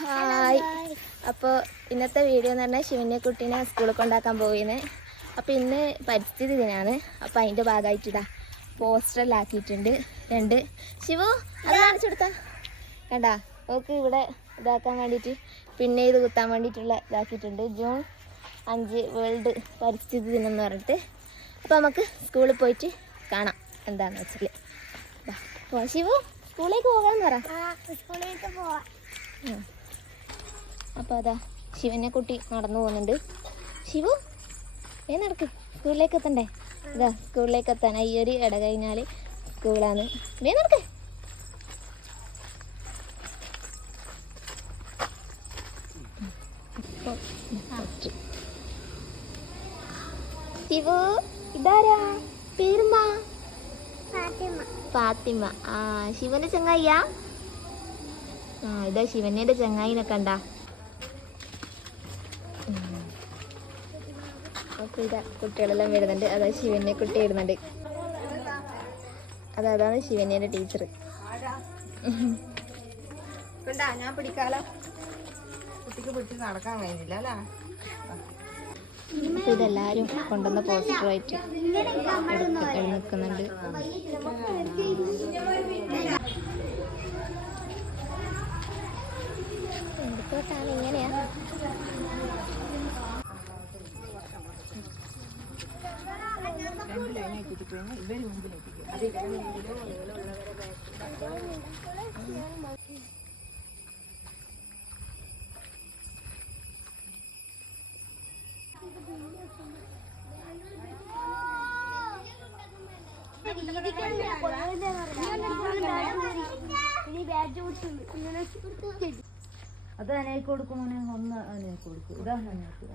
Hi. അപ്പോൾ ഇന്നത്തെ video എന്ന് പറഞ്ഞാൽ ശിവനെ കുട്ടീനെ സ്കൂളിൽ കൊണ്ടാക്കാൻ പോകുന്നത്. അപ്പോൾ ഇന്ന് പരിസ്ഥിതി ദിനമാണ്. അപ്പോൾ അതിൻ്റെ ഭാഗമായിട്ടിതാ പോസ്റ്ററിലാക്കിയിട്ടുണ്ട് 2. ശിവു അത് കാണിച്ചു കൊടുത്താ കണ്ടാ. ഓക്ക് ഇവിടെ ഇതാക്കാൻ വേണ്ടിയിട്ട് പിന്നെ ഇത് കുത്താൻ വേണ്ടിയിട്ടുള്ള ഇതാക്കിയിട്ടുണ്ട്. ജൂൺ 5 വേൾഡ് പരിസ്ഥിതി ദിനം എന്ന് പറഞ്ഞിട്ട്. അപ്പോൾ നമുക്ക് സ്കൂളിൽ പോയിട്ട് കാണാം എന്താണെന്ന് വെച്ചാൽ. ശിവു സ്കൂളിലേക്ക് പോകാമെന്ന് പറ. സ്കൂളിലേക്ക് പോവാം. അപ്പോൾ അതാ ശിവനെ കുട്ടി നടന്നു പോകുന്നുണ്ട്. ശിവു നടക്ക്, സ്കൂളിലേക്ക് എത്തണ്ടേ? ഇതാ സ്കൂളിലേക്ക് എത്താൻ ഈ ഒരു ഇട കഴിഞ്ഞാൽ സ്കൂളാണ്. നടക്ക്. ശിവു ഇതാരാ? പേരുമ്മ ഫാത്തിമ. ആ ശിവന്റെ ചങ്ങായിയാ? ഇതാ ശിവന്റെ ചങ്ങായിനെ കണ്ട. അപ്പോൾ ഇതാ കുട്ടികളെല്ലാം വരുന്നുണ്ട്. അതാ ശിവനെ കുട്ടി വരുന്നുണ്ട്. അതാണ് ശിവന്റെ ടീച്ചർ. ഞാൻ പിടിക്കാലോ. കുട്ടിക്ക് പിടിച്ച് നടക്കാൻ കഴിഞ്ഞില്ല അല്ലേ? അപ്പോൾ ഇതെല്ലാവരും കൊണ്ടുവന്ന പോസ്റ്ററുമായിട്ട് നിൽക്കുന്നുണ്ട്. എന്തൊക്കെയാണ് ഇങ്ങനെയാ? അത് അനേക്ക് കൊടുക്കും. ഒന്ന് അനേക്ക് കൊടുക്കും. ഇതാണ് അനേക്ക്.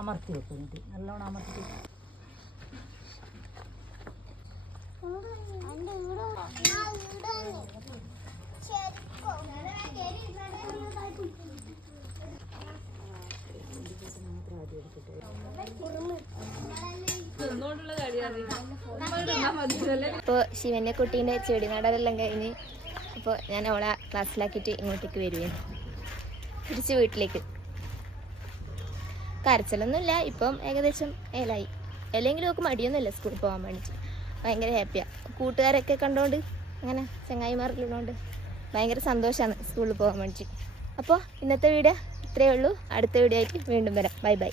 അമർത്തി വെക്കുന്നുണ്ട്. നല്ലോണം അമർത്തി. ഇപ്പോൾ ശിവന്റെ കുട്ടീൻ്റെ ചെടി നടലെല്ലാം കഴിഞ്ഞ് അപ്പോൾ ഞാൻ അവളെ ക്ലാസ്സിലാക്കിയിട്ട് ഇങ്ങോട്ടേക്ക് വരുകയാണ് തിരിച്ച് വീട്ടിലേക്ക്. കരച്ചിലൊന്നുമില്ല, ഇപ്പം ഏകദേശം ഏലായി. അല്ലെങ്കിലും ഒക്കെ മടിയൊന്നുമില്ല സ്കൂളിൽ പോകാൻ വേണ്ടിയിട്ട്. ഭയങ്കര ഹാപ്പിയാണ്. കൂട്ടുകാരൊക്കെ കണ്ടുകൊണ്ട് അങ്ങനെ ചങ്ങായിമാരിലുള്ളതുകൊണ്ട് ഭയങ്കര സന്തോഷമാണ് സ്കൂളിൽ പോകാൻ വേണ്ടിയിട്ട്. അപ്പോൾ ഇന്നത്തെ വീഡിയോ ഇത്രയേ ഉള്ളൂ. അടുത്ത വീഡിയോ ആയിട്ട് വീണ്ടും വരാം. Bye bye.